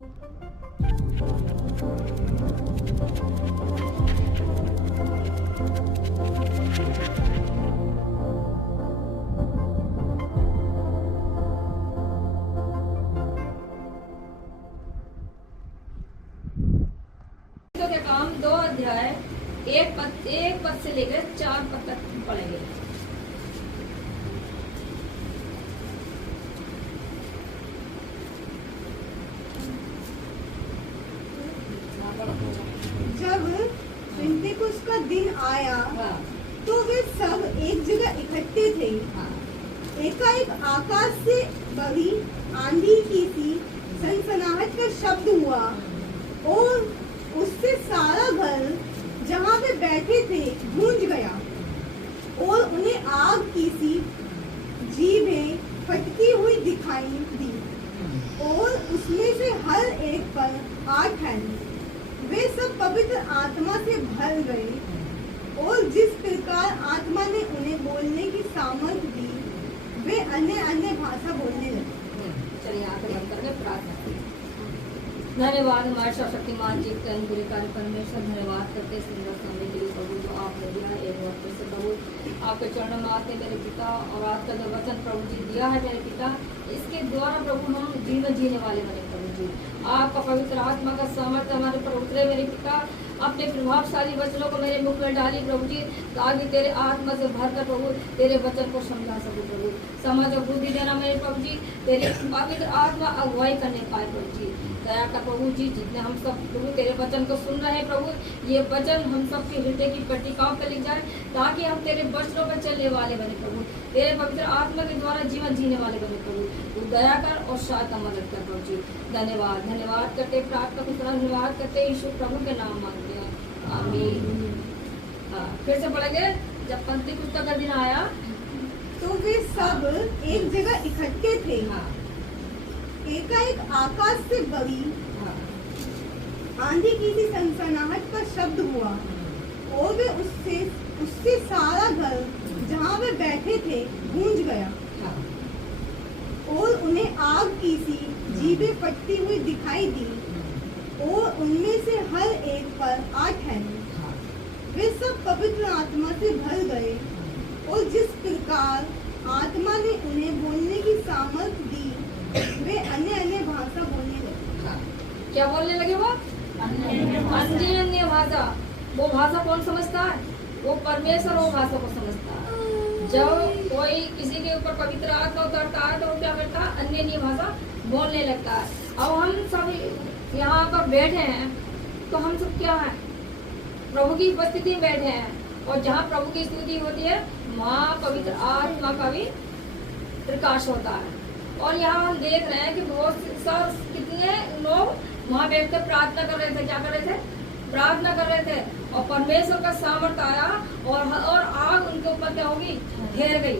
तो क्या काम 2 अध्याय एक पद से लेकर 4 पद तक पढ़ेंगे। जब पेंटेकोस्त का दिन आया तो वे सब एक जगह इकट्ठे थे। एकाएक आकाश से बड़ी आंधी की सी सनसनाहट का शब्द हुआ और उससे सारा घर जहाँ वे बैठे थे गूंज गया और उन्हें आग की सी जीभें फटकी हुई दिखाई दी और उसमें से हर एक पर 8 ठहरी। वे सब पवित्र आत्मा से भर गए और जिस प्रकार आत्मा ने उन्हें बोलने की सामर्थ्य दी वे अन्य अन्य भाषा बोलने लगे। चलिए यहाँ पे बंद करके प्रार्थना करें। धन्यवाद हमारे सर्वशक्तिमान जी के अनुग्रह कार्य परमेश्वर, धन्यवाद करते सुंदर समय के लिए प्रभु जो आपने दिया है। एक वक्त से प्रभु आपके चरणों में आते मेरे पिता, और आपका जो वचन प्रभु जी दिया है मेरे पिता, इसके द्वारा प्रभु हम जीवन जीने वाले बने प्रभु जी। आपका पवित्र आत्मा का सामर्थ्य हमारे पर उतरे मेरे पिता, अपने प्रभावशाली वचनों को मेरे मुख में डाली प्रभु जी, ताकि तेरे आत्मा से भरकर प्रभु तेरे वचन को समझा सकूं प्रभु। समझ और बुद्धि देना मेरे प्रभु जी, तेरे पवित्र आत्मा अगुवाई करने पाए प्रभु जी। दया का प्रभु जी, जितने हम सब प्रभु तेरे वचन को सुन रहे हैं प्रभु, ये वचन हम सब के हृदय की पट्टिकाओं पर लिख जाए, ताकि हम तेरे वचनों पर चलने वाले बने प्रभु, तेरे पवित्र आत्मा के द्वारा जीवन जीने वाले बने प्रभु। तू दया कर और सहायता मदद कर प्रभु जी। धन्यवाद धन्यवाद करते, प्रार्थना को धन्यवाद करते यीशु प्रभु के नाम मांगते हैं, आमीन। फिर से पढ़ेंगे। जब पंतिकुस्त का दिन आया तो वे सब एक जगह इकट्ठे थे। एकाएक आकाश से बड़ी आंधी की सी सनसनाहट का शब्द हुआ और वे उससे सारा घर जहाँ वे बैठे थे गूंज गया और उन्हें आग की सी जीभें फटती हुई दिखाई दी और उनमें से हर एक पर 8 ठहरी। वे सब पवित्र आत्मा से भर गए और जिस प्रकार आत्मा ने उन्हें बोलने की सामर्थ्य दी वे अन्य अन्य भाषा बोलने लगे। क्या बोलने लगे वो? अन्य अन्य भाषा। वो भाषा कौन समझता है? वो परमेश्वर वो भाषा को समझता है। जब कोई किसी के ऊपर पवित्र आत्मा उतरता है तो वो क्या करता है? अन्य अन्य भाषा बोलने लगता है। अब हम सब यहाँ पर बैठे हैं तो हम सब क्या है? प्रभु की उपस्थिति में बैठे हैं, और जहाँ प्रभु की स्तुति होती है वहाँ पवित्र आत्मा का भी प्रकाश होता है। और यहाँ हम देख रहे हैं कि बहुत कितने लोग वहाँ बैठकर प्रार्थना कर रहे थे। क्या कर रहे थे? प्रार्थना कर रहे थे, और परमेश्वर का सामर्थ्य आया और आग उनके ऊपर क्या होगी? घेर गई।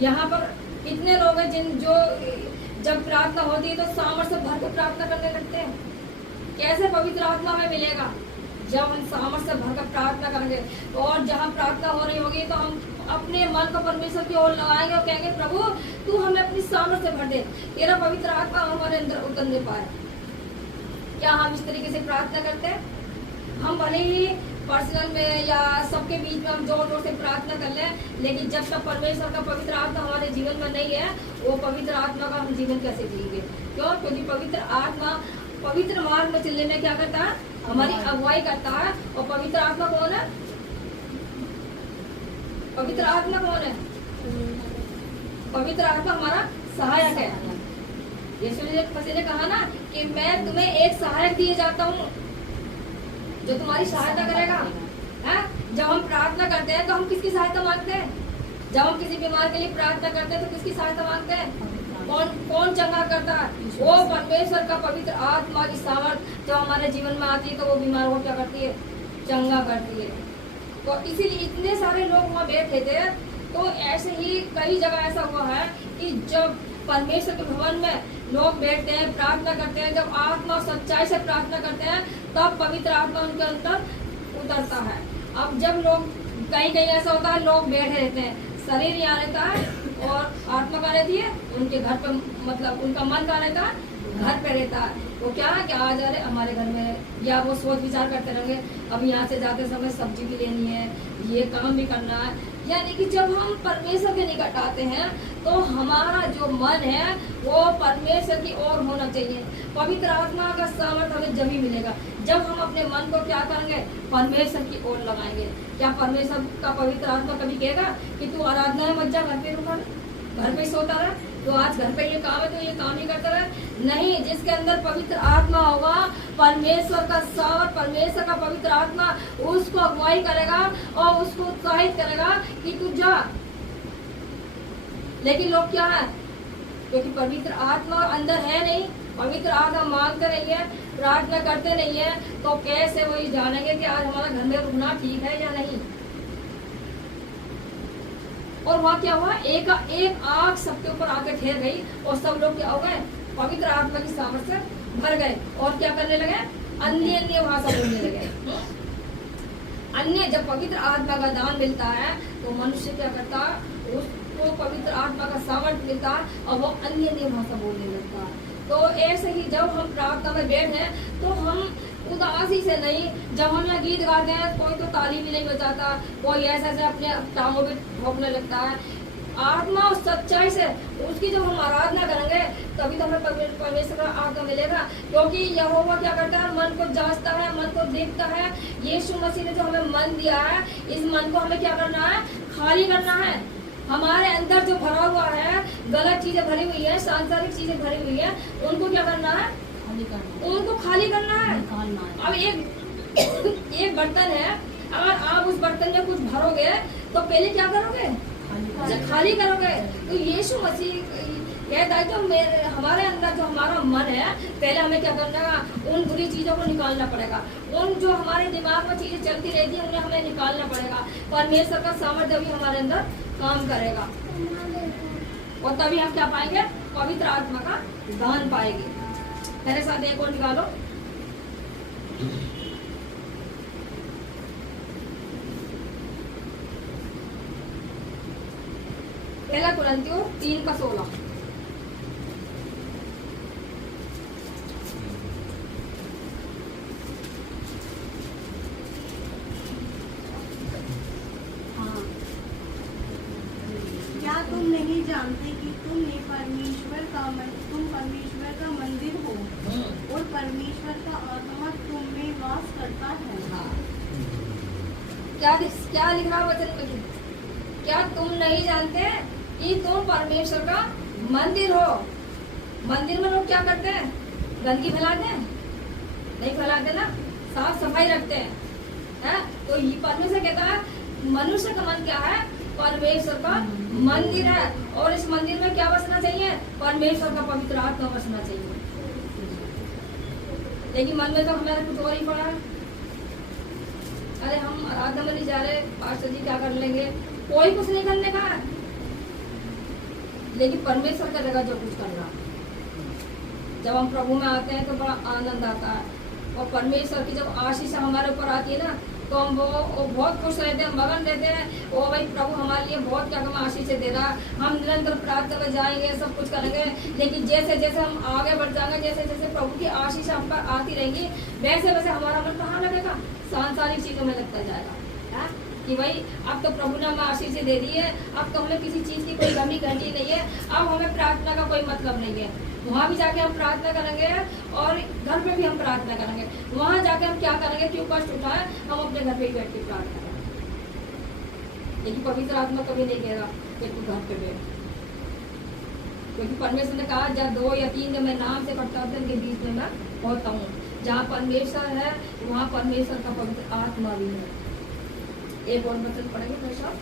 यहाँ पर कितने लोग हैं जो जब प्रार्थना होती है तो सामर्थ्य से भर के प्रार्थना करने लगते हैं। कैसे पवित्र आत्मा में मिलेगा? जब हम सामर्थ्य से भरकर प्रार्थना करेंगे, और जहाँ प्रार्थना हो रही होगी तो हम अपने मन को परमेश्वर की ओर लगाएंगे और कहेंगे प्रभु तू हमें अपनी सामर्थ्य से भर दे, तेरा पवित्र आत्मा हमारे अंदर उतरने पाए। क्या हम इस तरीके से प्रार्थना करते हैं? हम भले ही पर्सनल में या सबके बीच में हम जोर जोर से प्रार्थना कर लें, लेकिन जब तक परमेश्वर का पवित्र आत्मा हमारे जीवन में नहीं है, वो पवित्र आत्मा का हम जीवन कैसे जिएंगे? क्यों? क्योंकि पवित्र आत्मा पवित्र मार्ग में चलने में क्या करता है? हमारी अगुवाई करता है। और पवित्र आत्मा कौन है? पवित्र आत्मा कौन है? पवित्र आत्मा हमारा सहायक है। यीशु मसीह ने कहा ना कि मैं तुम्हें एक सहायक दिए जाता हूँ जो तुम्हारी सहायता करेगा। है? जब हम प्रार्थना करते हैं तो हम किसकी सहायता मांगते हैं? जब हम किसी बीमार के लिए प्रार्थना करते हैं तो किसकी सहायता मांगते हैं? कौन चंगा करता है? वो परमेश्वर का पवित्र आत्मा की सामर्थ्य जब हमारे जीवन में आती है तो वो बीमार को क्या करती है? चंगा करती है। तो इसीलिए इतने सारे लोग वहाँ बैठे थे। तो ऐसे ही कई जगह ऐसा हुआ है कि जब परमेश्वर के भवन में लोग बैठते हैं, प्रार्थना करते हैं, जब आत्मा सच्चाई से प्रार्थना करते हैं तब पवित्र आत्मा उनके अंदर उतरता है। अब जब लोग कहीं ऐसा होता है, लोग बैठे रहते हैं, शरीर यहाँ रहता है और आत्मा कहाँ रहती है? उनके घर पर, मतलब उनका मन कहाँ रहता है? घर पे रहता है, वो क्या है कि आज अरे हमारे घर में, या वो सोच विचार करते रहेंगे अब यहाँ से जाते समय सब्जी भी लेनी है, ये काम भी करना है। यानी कि जब हम परमेश्वर के निकट आते हैं तो हमारा जो मन है वो परमेश्वर की ओर होना चाहिए। पवित्र आत्मा का सामर्थ्य हमें जब ही मिलेगा जब हम अपने मन को क्या करेंगे, परमेश्वर की ओर लगाएंगे। क्या परमेश्वर का पवित्र आत्मा कभी कहेगा कि तू आराधना है मत जा, घर पे रुका, घर पे सोता रहा, तो आज घर पे ये काम है तो ये काम ही करता रहे? नहीं, जिसके अंदर पवित्र आत्मा होगा, परमेश्वर का सामर्थ, परमेश्वर का पवित्र आत्मा उसको अगुवाई करेगा और उसको उत्साहित करेगा कि तू जा। लेकिन लोग क्या है, क्योंकि पवित्र आत्मा अंदर है नहीं, पवित्र आत्मा मांगते नहीं है, प्रार्थना करते नहीं है, तो कैसे वो ये जानेंगे कि आज हमारा घर में रुकना ठीक है या नहीं। और वहाँ क्या हुआ, एक आग सबके ऊपर आके ठहर गई और सब लोग क्या हो गए, पवित्र आत्मा की सामर्थ्य से भर गए और क्या करने लगे, अन्य अन्य भाषा बोलने लगे। अन्य, जब पवित्र आत्मा का दान मिलता है तो मनुष्य क्या करता है, उसको पवित्र आत्मा का सामर्थ्य मिलता है और वो अन्य अन्य भाषा बोलने लगता है। तो ऐसे ही जब हम प्रार्थना में बैठे तो हम उदासी से नहीं, जब हम यहाँ गीत गाते हैं कोई तो ताली भी नहीं बजाता, कोई ऐसे ऐसे अपने टांगों पे ठोकने लगता है। आत्मा और सच्चाई से उसकी जब हम आराधना करेंगे तभी तो हमें परमेश्वर का आत्मा मिलेगा। क्योंकि यहोवा क्या करता है, मन को जांचता है, मन को देखता है। यीशु मसीह ने जो हमें मन दिया है, इस मन को हमें क्या करना है, खाली करना है। हमारे अंदर जो भरा हुआ है, गलत चीजें भरी हुई है, सांसारिक चीजें भरी हुई है, उनको क्या करना है, उनको खाली करना है। अब एक बर्तन है, अगर आप उस बर्तन में कुछ भरोगे तो पहले क्या करोगे, खाली करोगे। तो यीशु मसीह कहता है कि हमारे अंदर जो हमारा मन है, पहले हमें क्या करना है, उन बुरी चीजों को निकालना पड़ेगा। उन जो हमारे दिमाग में चीजें चलती रहती है उन्हें हमें निकालना पड़ेगा। परमेश्वर का सामर्थ्य भी हमारे अंदर काम करेगा और तभी हम क्या पाएंगे, पवित्र आत्मा का दान पाएंगे। मेरे साथ एक और निकालो। पहला कुरिन्थियों 3:16। क्या तुम नहीं जानते कि तुम परमेश्वर का मंदिर हो और परमेश्वर का आत्मा तुम में वास करता है। क्या लिख रहा वचन में, क्या तुम नहीं जानते कि तुम परमेश्वर का मंदिर हो। मंदिर में लोग क्या करते हैं, गंदगी फैलाते हैं, नहीं फैलाते ना, साफ सफाई रखते हैं। तो ये परमेश्वर कहता है मनुष्य का मन क्या है, परमेश्वर का मंदिर है और इस मंदिर में क्या बसना चाहिए, परमेश्वर का पवित्र आत्मा बसना चाहिए। लेकिन मन में तो हमारे कुछ और ही पड़ा है। अरे हम आराधना में नहीं जा रहे, पास्टर जी क्या कर लेंगे, कोई कुछ नहीं करने का है, लेकिन परमेश्वर करेगा जो कुछ करना। जब हम प्रभु में आते हैं तो बड़ा आनंद आता है और परमेश्वर की जब आशीष हमारे ऊपर आती है ना तो हम वो बहुत खुश रहते हैं, मगन रहते हैं। ओ भाई प्रभु हमारे लिए बहुत क्या हमें आशीष दे रहा है, हम निरंतर प्रार्थना में जाएंगे, सब कुछ करेंगे। लेकिन जैसे जैसे हम आगे बढ़ जाएंगे, जैसे जैसे प्रभु की आशीष हम पर आती रहेंगी, वैसे वैसे हमारा मन कहाँ लगेगा, सांसारिक चीजों में लगता जाएगा। कि भाई अब तो प्रभु ने हमें आशीष दे दी है, अब तो हमें किसी चीज की कोई कमी करनी नहीं है, अब हमें प्रार्थना का कोई मतलब नहीं है। वहाँ भी जाके हम प्रार्थना करेंगे और घर पे भी हम प्रार्थना करेंगे। वहाँ जाके हम क्या करेंगे, क्यों कष्ट उठाए, हम अपने घर पे ही बैठ के प्रार्थना करेंगे। लेकिन पवित्र आत्मा कभी नहीं कहेगा कि तू घर पे बैठ, क्योंकि परमेश्वर ने कहा जब 2 या 3 जब मैं नाम से करता हूँ उनके बीच में मैं होता हूँ। जहाँ परमेश्वर है वहाँ परमेश्वर का पवित्र आत्मा भी है। एक और वचन पढ़ेंगे भाई साहब,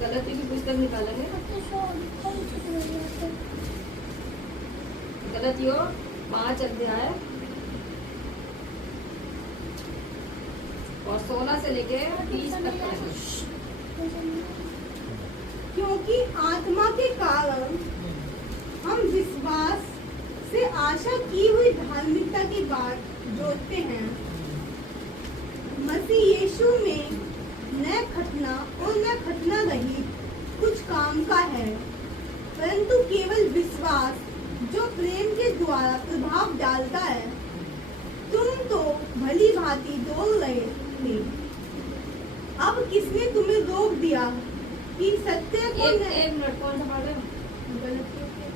गलती की पुस्तक निकालेंगे, गलतियों 5 अध्याय और 16 से लेके 20 तक पढ़ेंगे। क्योंकि आत्मा के कारण हम विश्वास से आशा की हुई धार्मिकता की बात जोड़ते हैं। मसीह यीशु में न खटना और न खटना रहित कुछ काम का है, परंतु केवल विश्वास जो प्रेम के द्वारा प्रभाव डालता है। तुम तो भली भांति दौड़ रहे थे, अब किसने तुम्हें रोक दिया कि सत्य को एक मिनट, कौन सा पढ़ रहे हो? गलतियों के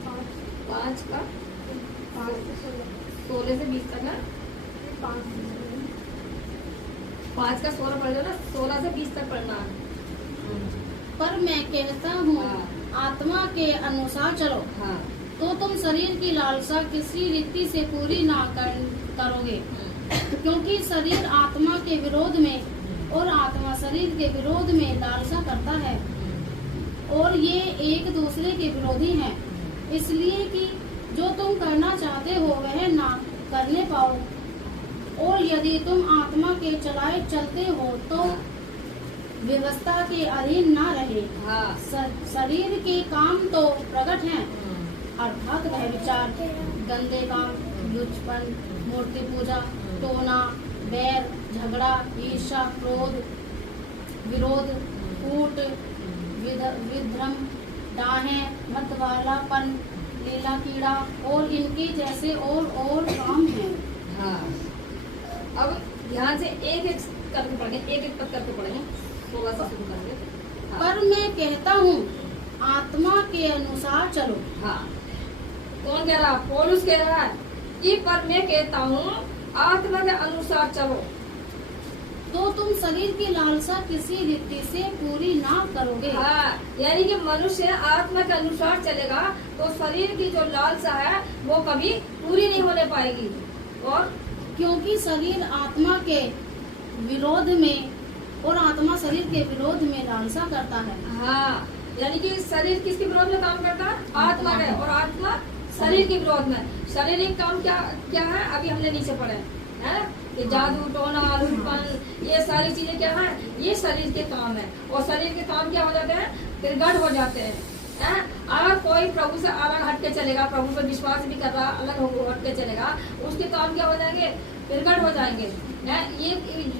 5 का 16 से 20 तक है। 5 का 16 पढ़ लो ना, 16 से 20 तक पढ़ना है। पर मैं कहता हूँ हाँ। आत्मा के अनुसार चलो, हाँ। तो तुम शरीर की लालसा किसी रीति से पूरी ना करोगे, क्योंकि शरीर आत्मा के विरोध में और आत्मा शरीर के विरोध में लालसा करता है, और ये एक दूसरे के विरोधी हैं, इसलिए कि जो तुम करना चाहते हो वह ना करने पाओ। और यदि तुम आत्मा के चलाए चलते हो तो व्यवस्था के अधीन ना रहे। हाँ। शरीर के काम तो प्रकट हैं, अर्थात वह विचार, गंदे काम, लुचपन, मूर्ति पूजा, टोना, बैर, झगड़ा, ईर्ष्या, क्रोध, विरोध, कूट, विध्रम, डाहें, मतवालापन, लीला कीड़ा और इनके जैसे और काम हैं। हाँ। अब ध्यान से एक एक करके पढ़ेंगे, एक एक पद करके पढ़ेंगे। 16 से शुरू करेंगे। हाँ। पर मैं कहता हूँ आत्मा के अनुसार चलो। हाँ। कौन कह रहा? पौलुस कह रहा है कि पर मैं कहता हूँ आत्मा के अनुसार चलो, तो तुम शरीर की लालसा किसी रीति से पूरी ना करोगे। हाँ, यानी कि मनुष्य आत्मा के अनुसार चलेगा तो शरीर की जो लालसा है वो कभी पूरी नहीं होने पाएगी। और क्योंकि शरीर आत्मा के विरोध में और आत्मा शरीर के विरोध में लालसा करता है। हाँ, यानी कि शरीर किसके विरोध में काम करता है? आत्मा के, और आत्मा शरीर के विरोध में। शारीरिक काम क्या क्या है? अभी हमने नीचे पढ़े है ना, कि जादू, टोना, लूटपन, ये सारी चीजें क्या है? ये शरीर के काम है, और शरीर के काम क्या हो जाते हैं? प्रगट हो जाते हैं। अगर कोई प्रभु से अलग हट के चलेगा, प्रभु पर विश्वास भी कर रहा, अलग हट के चलेगा, उसके काम क्या हो जाएंगे? प्रगट हो जाएंगे। ये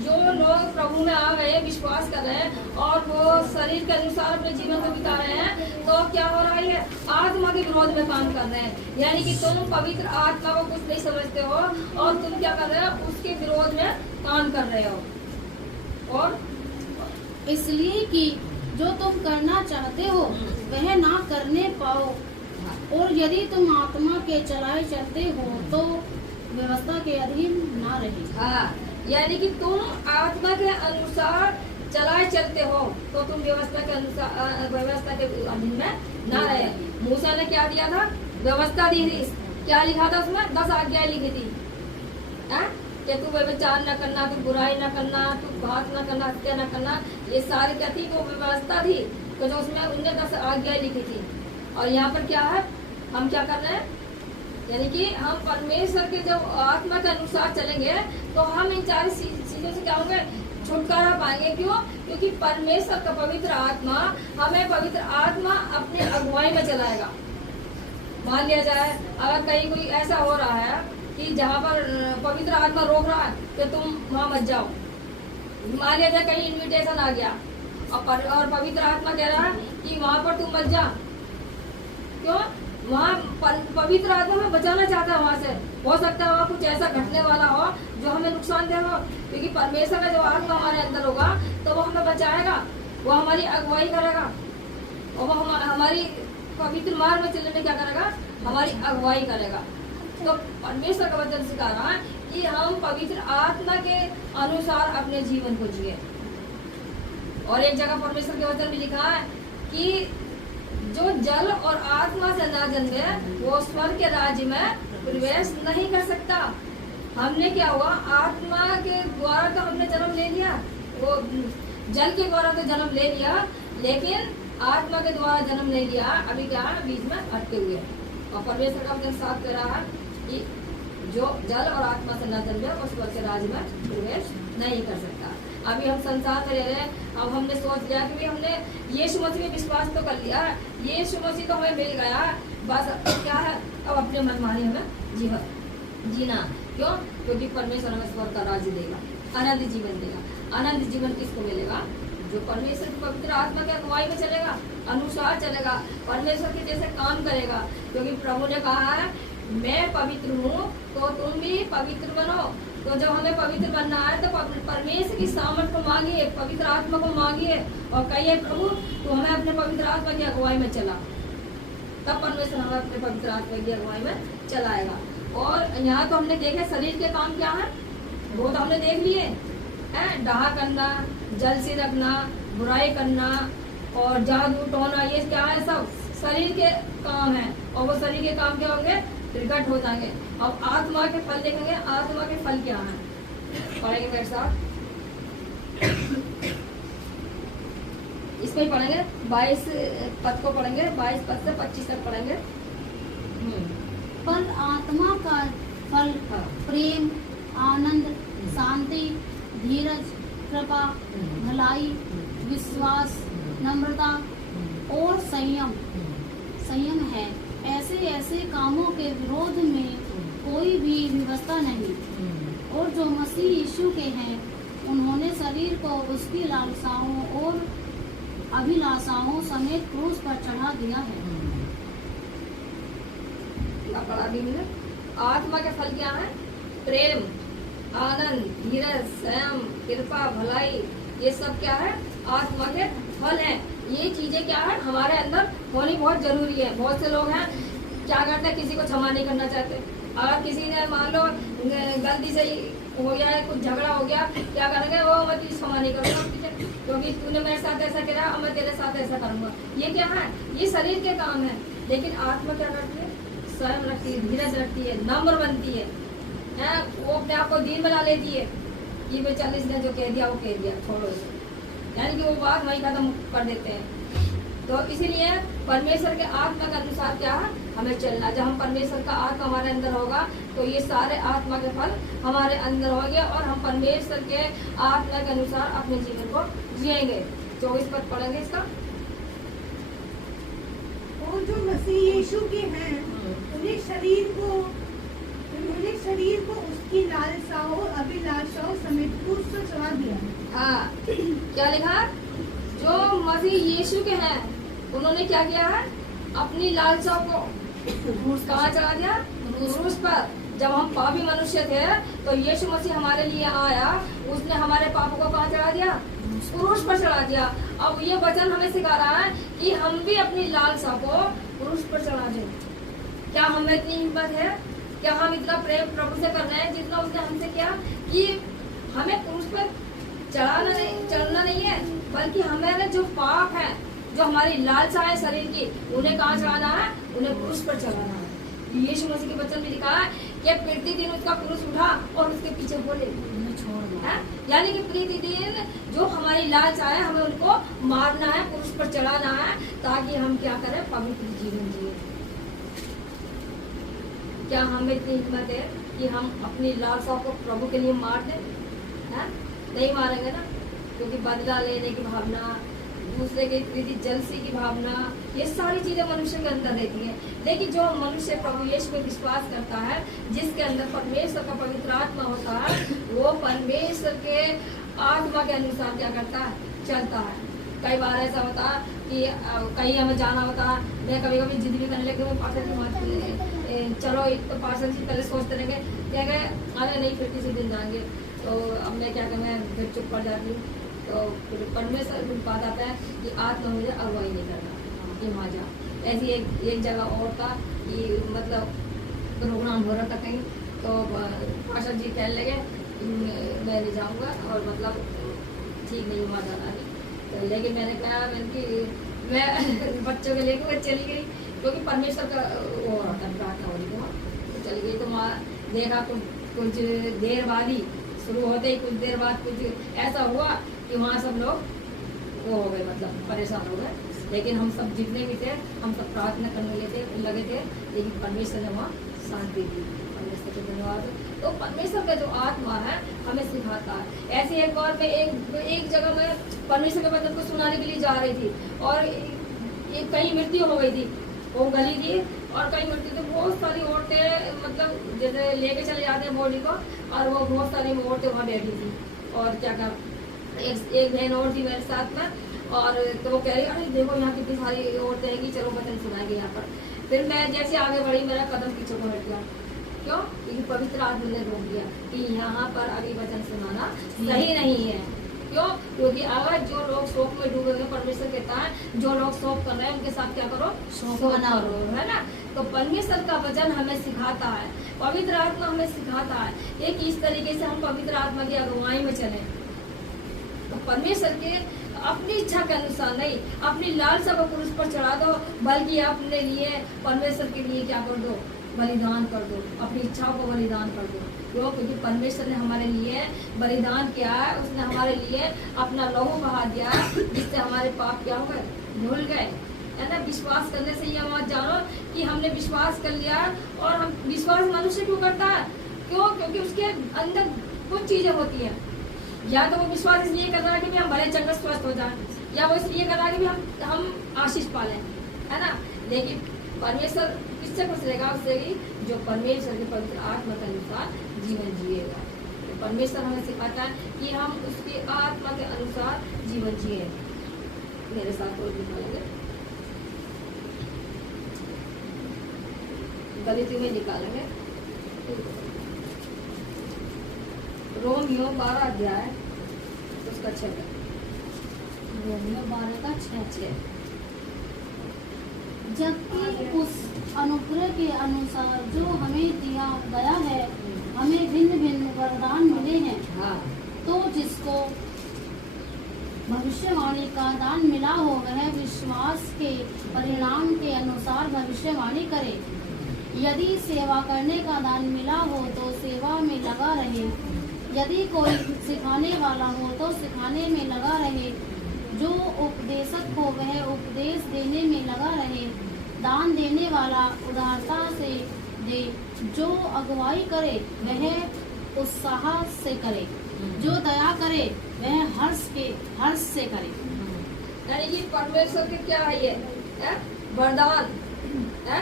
जो लोग प्रभु में आ गए, विश्वास कर रहे हैं और वो शरीर के अनुसार अपने जीवन को बिता रहे हैं, तो क्या हो रहा है? आत्मा के विरोध में काम कर रहे हैं। यानी कि तुम पवित्र आत्मा को कुछ नहीं समझते हो और तुम क्या कर रहे हो? उसके विरोध में काम कर रहे हो। और इसलिए कि जो तुम करना चाहते हो वह ना करने पाओ, और यदि तुम आत्मा के चलाए चलते हो तो व्यवस्था के अधीन ना रहे। हाँ, यानी कि तुम आत्मा के अनुसार चलाए चलते हो तो तुम व्यवस्था के अनुसार, व्यवस्था के अधीन में ना रहे। मूसा ने क्या दिया था? व्यवस्था दी थी। क्या लिखा था उसमें? 10 आज्ञाएं लिखी थी कि तू व्यभिचार न करना, तू बुराई न करना, तू घात न करना, हत्या न करना। ये सारी क्या थी? वो व्यवस्था थी, तो जो उसमें उनने 10 आज्ञाएं लिखी थी। और यहाँ पर क्या है? हम क्या कर रहे हैं? यानी कि हम परमेश्वर के जब आत्मा के अनुसार चलेंगे तो हम इन 4 चीजों से क्या होंगे? छुटकारा पाएंगे। क्यों? क्योंकि परमेश्वर का पवित्र आत्मा हमें, पवित्र आत्मा अपने अगुवाई में चलाएगा। मान लिया जाए अगर कहीं कोई ऐसा हो रहा है कि जहाँ पर पवित्र आत्मा रोक रहा है कि तुम वहाँ मत जाओ, मान लिया जाए कहीं इन्विटेशन आ गया और पवित्र आत्मा कह रहा है कि वहाँ पर तुम मत जा। क्यों? वहाँ पवित्र आत्मा में बचाना चाहता है। वहाँ से हो सकता है वहाँ कुछ ऐसा घटने वाला हो जो हमें नुकसान दे हो, क्योंकि परमेश्वर का जो आत्मा हमारे अंदर होगा तो वो हमें बचाएगा, वो हमारी अगुवाई करेगा, और वो हमारी पवित्र मार्ग में चलने में क्या करेगा? हमारी अगुवाई करेगा। तो परमेश्वर का वचन सिखा रहा है कि हम पवित्र आत्मा के अनुसार अपने जीवन को जिए। और एक जगह परमेश्वर के वचन में लिखा है कि जो जल और आत्मा से ना जन्मे वो स्वर्ग के राज्य में प्रवेश नहीं कर सकता। हमने क्या हुआ? आत्मा के द्वारा तो हमने जन्म ले लिया, वो जल के द्वारा तो जन्म ले लिया, लेकिन आत्मा के द्वारा जन्म नहीं लिया। अभी क्या है? बीच में अटके हुए। और परमेश्वर का वचन साफ कर रहा है कि जो जल और आत्मा से न जन्मे वो स्वर्ग के राज्य में प्रवेश नहीं कर सकता। अभी हम संसार में रह रहे हैं, अब हमने सोच लिया कि हमने यीशु मसीह में विश्वास तो कर लिया, यीशु मसीह तो हमें मिल गया, बस क्या है? अब अपने मनमानी हमें जीना। क्यों? क्योंकि परमेश्वर हमें स्वर्ग का राज्य देगा, आनंद जीवन देगा। आनंद जीवन किसको मिलेगा? जो परमेश्वर की पवित्र आत्मा के अगुवाई में चलेगा, अनुसार चलेगा, परमेश्वर के जैसे काम करेगा, क्योंकि प्रभु ने कहा है मैं पवित्र हूँ तो तुम भी पवित्र बनो। तो जब हमें पवित्र बनना है तो परमेश्वर की सामर्थ को मांगिए, पवित्र आत्मा को मांगिए और कहिए प्रभु तू हमें अपने पवित्र आत्मा की अगुवाई में चला, तब परमेश्वर हमें अपने पवित्र आत्मा की अगुवाई में चलाएगा। और यहाँ तो हमने देखे शरीर के काम क्या है, वो तो हमने देख लिए हैं, डाहा करना, जलसी रखना, बुराई करना और जादू टोना, ये क्या है सब शरीर के काम है। और वो शरीर के काम क्या होंगे, प्रकट हो जाएंगे। अब आत्मा के फल देखेंगे, आत्मा के फल क्या है, पढ़ेंगे मेरे साथ, इसमें पढ़ेंगे 22 पद को पढ़ेंगे, 22 पद से 25 तक पढ़ेंगे। पर आत्मा का फल प्रेम, आनंद, शांति, धीरज, कृपा, भलाई, विश्वास, नम्रता और संयम है। ऐसे ऐसे कामों के विरोध में कोई भी व्यवस्था नहीं। और जो मसीह यीशु के हैं उन्होंने शरीर को उसकी लालसाओं और अभिलाषाओं समेत क्रूस पर चढ़ा दिया है। पढ़ा दी मैंने। आत्मा के फल क्या है, प्रेम, आनंद, धीरज, संयम, कृपा, भलाई, ये सब क्या है, आत्मा के फल हैं। ये चीजें क्या है हमारे अंदर होनी बहुत जरूरी है। बहुत से लोग हैं क्या करते हैं, किसी को क्षमा नहीं करना चाहते। अगर किसी ने मान लो गलती से हो गया है, कुछ झगड़ा हो गया, क्या करेंगे, वो मैं क्षमा नहीं करूँगा क्योंकि तूने मेरे साथ ऐसा किया और मैं तेरे साथ ऐसा करूँगा। ये क्या है, ये शरीर के काम है। लेकिन आत्मा क्या करती है, स्वयं रखती है, धीरज रखती है, नम्र बनती है, वो अपने आप को दीन बना लेती है कि भाई चल इसने जो कह दिया वो कह दिया, छोड़ो इसे, यानी कि वो बात वही खत्म कर देते हैं। तो इसीलिए परमेश्वर के आत्मा के अनुसार क्या है हमें चलना। जब हम परमेश्वर का आत्मा हमारे अंदर होगा तो ये सारे आत्मा के फल हमारे अंदर होंगे और हम परमेश्वर के आत्मा के अनुसार अपने जीवन को जिएंगे। 24 पद पढ़ेंगे इसका। और जो मसीह यीशु के हैं उन्हें शरीर को उसकी लालसाओं और अभिलाषाओं समेत क्रूस पर चढ़ा दिया। हाँ, क्या लिखा, जो मसीह यीशु के हैं उन्होंने क्या किया है, अपनी लालसाओं को कहाँ चढ़ा दिया, क्रूस पर। जब हम पापी मनुष्य थे तो यीशु मसीह हमारे लिए आया, उसने हमारे पापों को कहाँ चढ़ा दिया, क्रूस पर चढ़ा दिया। अब ये वचन हमें सिखा रहा है कि हम भी अपनी लालसा को क्रूस पर चढ़ा दें। क्या हमें इतनी हिम्मत है, क्या हम इतना प्रेम प्रभु से कर रहे हैं जितना उसने हमसे किया, कि हमें क्रूस पर चढ़ना नहीं है, बल्कि हमारे जो पाप है, जो हमारी लालसा है शरीर की, उन्हें कहाँ चढ़ाना है, उन्हें क्रूस पर चढ़ाना है। यीशु मसीह के वचन में लिखा है कि प्रतिदिन उसका क्रूस उठा और उसके पीछे बोले छोड़ना, यानी कि प्रतिदिन जो हमारी लालसा है हमें उनको मारना है, क्रूस पर चढ़ाना है, ताकि हम क्या करें, पवित्र जीवन जिए। क्या हमें इतनी हिम्मत है कि हम अपनी लालसा को प्रभु के लिए मार दें? नहीं मारेंगे ना, क्योंकि बदला लेने की भावना, दूसरे के प्रति जलसी की भावना, ये सारी चीजें मनुष्य के अंदर रहती है। लेकिन जो मनुष्य प्रभु यीशु में विश्वास करता है, जिसके अंदर परमेश्वर का पवित्र आत्मा होता है, वो परमेश्वर के आत्मा के अनुसार क्या करता है, चलता है। कई बार ऐसा होता है कि कहीं हमें जाना होता है, मैं कभी कभी जिद भी करने लगी हूँ, पार्षद की बात चलो, तो पार्षद जी पहले सोचते रहेंगे, क्या कहे अरे नहीं फिर किसी दिन जाएंगे, तो अब मैं क्या करना है, फिर चुप पड़ जाती हूँ। तो फिर परमेश्वर कुछ बात आता है कि आत्मा मुझे अगुवाई नहीं करना कि वहाँ जा। ऐसी एक जगह और था कि मतलब प्रोग्राम हो रहा था कहीं, तो पार्षद जी कहने लगे मैं नहीं जाऊँगा और मतलब ठीक नहीं वहाँ जाना नहीं। तो लेकिन मैंने कहा मैं बच्चों के लेकर चली गई, क्योंकि परमेश्वर का वो हो रहा था, प्रार्थना हो रही थी वहाँ, तो चली गई। तो वहाँ देखा कुछ देर बाद ही, शुरू होते ही कुछ देर बाद कुछ ऐसा हुआ कि वहाँ सब लोग वो हो गए, मतलब परेशान हो गए। लेकिन हम सब जितने भी थे, हम सब प्रार्थना करने लगे थे, लेकिन परमेश्वर ने वहाँ शांति दी। परमेश्वर को धन्यवाद। तो परमेश्वर का जो आत्मा है हमें सिखाता है। ऐसे एक बार में एक जगह में परमेश्वर के वचन को सुनाने के लिए जा रही थी, और कहीं मृत्यु हो गई थी, वो गली थी और कहीं मृत्यु थी। बहुत सारी औरतें, मतलब जैसे लेके चले जाते हैं बॉडी को, और वो बहुत सारी औरतें वहाँ बैठी थी और क्या कर एक बहन और थी मेरे साथ में, और तो वो कह रही अरे देखो यहाँ कितनी सारी औरतें हैं कि चलो वचन सुनाएंगे यहाँ पर। फिर मैं जैसे आगे बढ़ी, मेरा कदम पीछे को हट गया। क्यों? क्योंकि पवित्र आत्मा ने रोक दिया कि यहाँ पर अभी वचन सुनाना सही नहीं है। क्यों? क्योंकि अगर जो लोग शोक में डूबे हुए, परमेश्वर कहता है जो लोग शोक कर रहे हैं उनके साथ क्या करो, शोक करो, है ना। तो परमेश्वर का वचन हमें सिखाता है, पवित्र आत्मा हमें सिखाता है कि इस तरीके से हम पवित्र आत्मा की अगुवाई में चले। तो परमेश्वर के अपनी इच्छा के अनुसार नहीं, अपनी लालसा को क्रूस पर चढ़ा दो, बल्कि अपने लिए परमेश्वर के लिए क्या कर दो, बलिदान कर दो, अपनी इच्छाओं को बलिदान कर दो। क्यों? क्योंकि परमेश्वर ने हमारे लिए बलिदान किया है, उसने हमारे लिए अपना लहू बहा दिया, जिससे हमारे पाप क्या हो गए, धुल गए, है ना। विश्वास करने से ये मत जानो कि हमने विश्वास कर लिया, और हम विश्वास मनुष्य क्यों करता है? क्यों? क्योंकि उसके अंदर कुछ चीजें होती हैं। या तो वो विश्वास इसलिए कर रहा है कि हम भले चंगा स्वस्थ हो जाए, या वो इसलिए कर रहा है कि हम आशीष पालें, है ना। लेकिन परमेश्वर किससे खुश रहेगा? उससे कि जो परमेश्वर के पवित्र आत्मा के अनुसार जीवन जिएगा। तो परमेश्वर हमें सिखाता है कि हम उसकी आत्मा के अनुसार जीवन जिए। मेरे साथ और निकालेंगे, गलती में निकालेंगे। रोमियो 12 अध्याय उसका 6, रोमियो 12 का 6। जबकि उस अनुग्रह के अनुसार जो हमें दिया गया है, हमें भिन्न भिन्न वरदान मिले हैं। हाँ। तो जिसको भविष्यवाणी का दान मिला हो वह विश्वास के परिणाम के अनुसार भविष्यवाणी करे। यदि सेवा करने का दान मिला हो तो सेवा में लगा रहे। यदि कोई सिखाने वाला हो तो सिखाने में लगा रहे। जो उपदेशक हो वह उपदेश देने में लगा रहे। दान देने वाला उदारता से दे। जो अगुवाई करे वह उत्साह से करे। जो दया करे वह हर्ष से करे। यानी कि परमेश्वर के क्या है ये वरदान है।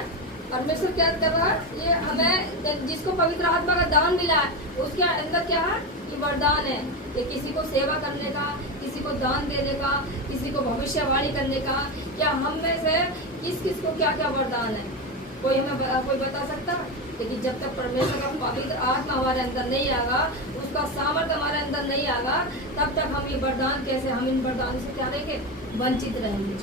परमेश्वर क्या कर रहा है, ये हमें जिसको पवित्र आत्मा का दान मिला है उसके अंदर क्या है, ये वरदान है कि किसी को सेवा करने का, किसी को दान देने का, किसी को भविष्यवाणी करने का। क्या हम में से किस किस को क्या क्या वरदान है, कोई हमें कोई बता सकता है? लेकिन जब तक परमेश्वर का पवित्र आत्मा हमारे अंदर नहीं आएगा, उसका सामर्थ्य हमारे अंदर नहीं आएगा, तब तक हम ये वरदान कैसे, हम इन वरदान से क्या रहेंगे, वंचित रहेंगे।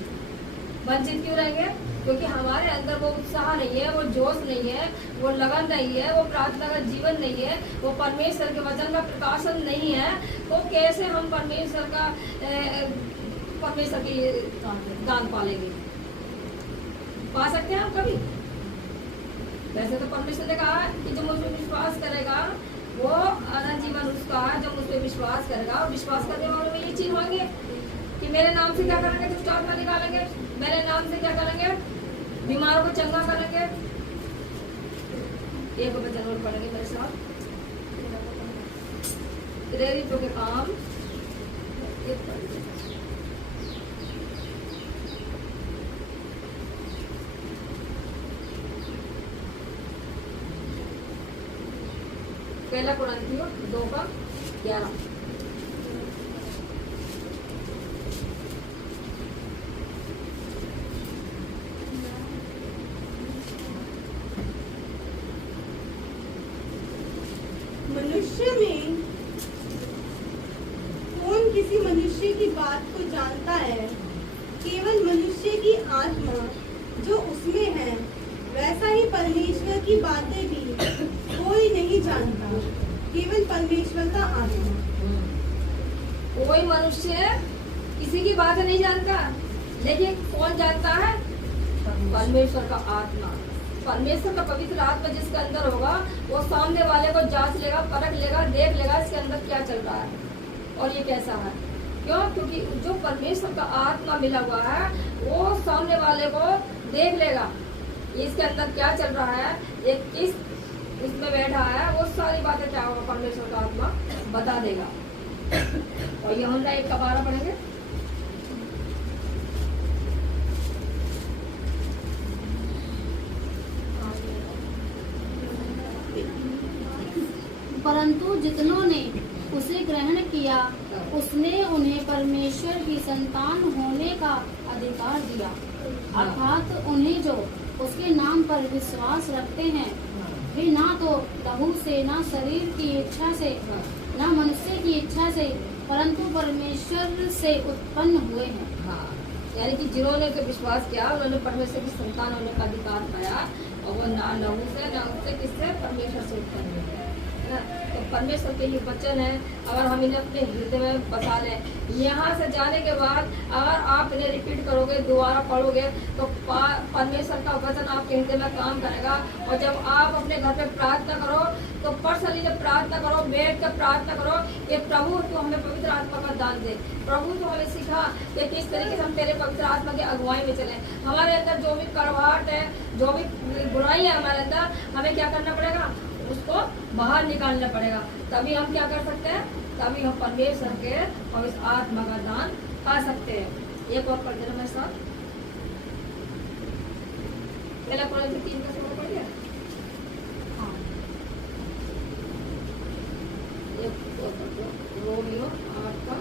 वंचित क्यों रहेंगे? क्योंकि हमारे अंदर वो उत्साह नहीं है, वो जोश नहीं है, वो लगन नहीं है, वो प्रार्थना का जीवन नहीं है, वो परमेश्वर के वचन का प्रकाशन नहीं है। तो कैसे हम परमेश्वर की दान पालेंगे? पा सकते हैं हम कभी? वैसे तो परमेश्वर ने कहा कि जो मुझ पर विश्वास करेगा वो अनंत जीवन उसका है, जो मुझ पर विश्वास करेगा। और विश्वास करने वालों में ये चीज होंगे कि मेरे नाम से क्या करेंगे, दुष्ट आत्मा निकालेंगे, मेरे नाम से क्या करेंगे, बीमारों को चंगा करेंगे। एक वचन और पढ़ेंगे मेरे साथ, प्रेरितों के काम। पहला कुरान्थियों 2:11। मनुष्य में कौन किसी मनुष्य की बात को जानता है? केवल मनुष्य की आत्मा जो उसमें है, वैसा ही परमेश्वर की बातें भी कोई नहीं जानता, केवल परमेश्वर का आत्मा। कोई मनुष्य किसी की बात नहीं जानता, लेकिन कौन जानता है? परमेश्वर का आत्मा। परमेश्वर का पवित्र आत्मा जिसके अंदर होगा वो सामने वाले को जांच लेगा, परख लेगा, देख लेगा इसके अंदर क्या चल रहा है और ये कैसा है। क्यों? क्योंकि जो परमेश्वर का आत्मा मिला हुआ है वो सामने वाले को देख लेगा, इसके अंदर क्या चल रहा है, एक किस इसमें बैठा है, वो सारी बातें क्या होगा परमेश्वर का आत्मा बता देगा। और ये हम 1:12 पढ़ेंगे। परंतु जितनों ने उसे ग्रहण किया, उसने उन्हें परमेश्वर की संतान होने का अधिकार दिया। अर्थात उन्हें जो उसके नाम पर विश्वास रखते हैं, वे ना तो लहू से, ना शरीर की इच्छा से, ना मनुष्य की इच्छा से, परंतु परमेश्वर से उत्पन्न हुए हैं। हाँ, यानी कि जिन्होंने तो विश्वास किया उन्होंने परमेश्वर की संतान होने का अधिकार पाया, और वो ना लहू से, ना उससे, किससे, परमेश्वर से उत्पन्न हुए हैं, है ना। तो परमेश्वर के ये वचन है, अगर हम इन्हें अपने हृदय में बसा लें, यहाँ से जाने के बाद अगर आप इन्हें रिपीट करोगे, दोबारा पढ़ोगे, तो परमेश्वर का वचन आपके हृदय में काम करेगा। और जब आप अपने घर पे प्रार्थना करो, तो पर्सनली जब प्रार्थना करो, बैठ कर प्रार्थना करो कि प्रभु तू हमें पवित्र आत्मा का दान दे, प्रभु तू हमें सिखा कि किस तरीके से हम तेरे पवित्र आत्मा की अगुवाई में चलें। हमारे अंदर जो भी कड़वाहट है, जो भी बुराई है हमारे अंदर, हमें क्या करना पड़ेगा, उसको बाहर निकालना पड़ेगा। तभी हम क्या कर सकते हैं, तभी हम परमेश्वर के और इस आत्मा का दान पा सकते हैं। एक और पढ़ देना मैं साथ, पहला कोरिन्थियों 3 का 16 पढ़ लिया। हाँ, एक और पढ़ दो, रोमियो 8 का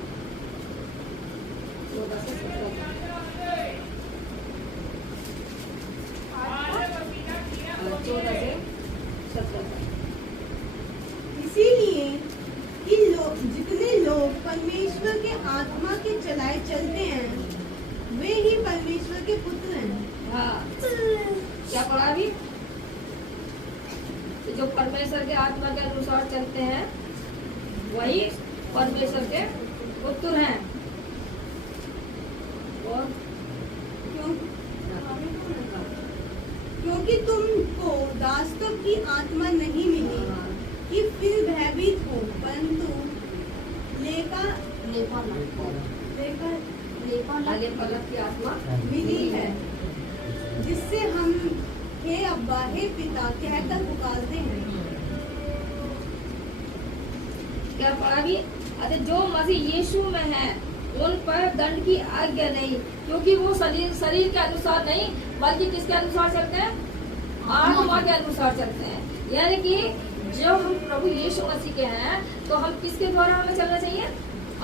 14 से 17 14 से 17। इसीलिए कि जितने लोग परमेश्वर के आत्मा के चलाए चलते हैं, वे ही परमेश्वर के पुत्र हैं। हाँ, क्या पढ़ा अभी, तो जो परमेश्वर के आत्मा के अनुसार चलते हैं वही परमेश्वर के पुत्र हैं। और क्योंकि तुमको दासत्व की आत्मा नहीं मिली कि फिर भयभीत हो, परंतु लेपालक की आत्मा मिली है, जिससे हम हे अब्बा, हे पिता कहकर पुकारते हैं। क्या पढ़ा भी, अरे जो मसीह यीशु में है उन पर दंड की आज्ञा नहीं, क्योंकि वो शरीर के अनुसार नहीं, बल्कि किसके अनुसार चलते हैं, आत्मा के अनुसार चलते हैं। यानी कि जब हम प्रभु यीशु मसीह के हैं, तो हम किसके द्वारा हमें चलना चाहिए,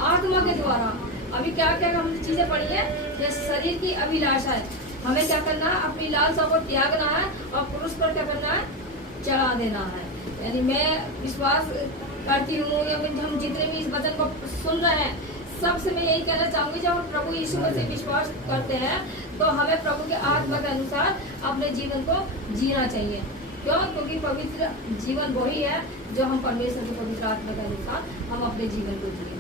आत्मा के द्वारा। अभी क्या क्या हमने चीजें पढ़ी है, ये शरीर की अभिलाषा है, हमें क्या करना है, अपनी लालसा को त्यागना है और पुरुष पर क्या करना है, चढ़ा देना है। यानी मैं विश्वास करती हूँ, या हम जितने भी इस वचन को सुन रहे हैं, सबसे मैं यही कहना चाहूंगी, जब हम प्रभु यीशु मसीह विश्वास करते हैं, तो हमें प्रभु के आत्मा के अनुसार अपने जीवन को जीना चाहिए। क्यों, क्योंकि पवित्र जीवन वही है जो हम परमेश्वर के पवित्र आत्मा के अनुसार हम अपने जीवन को जिए।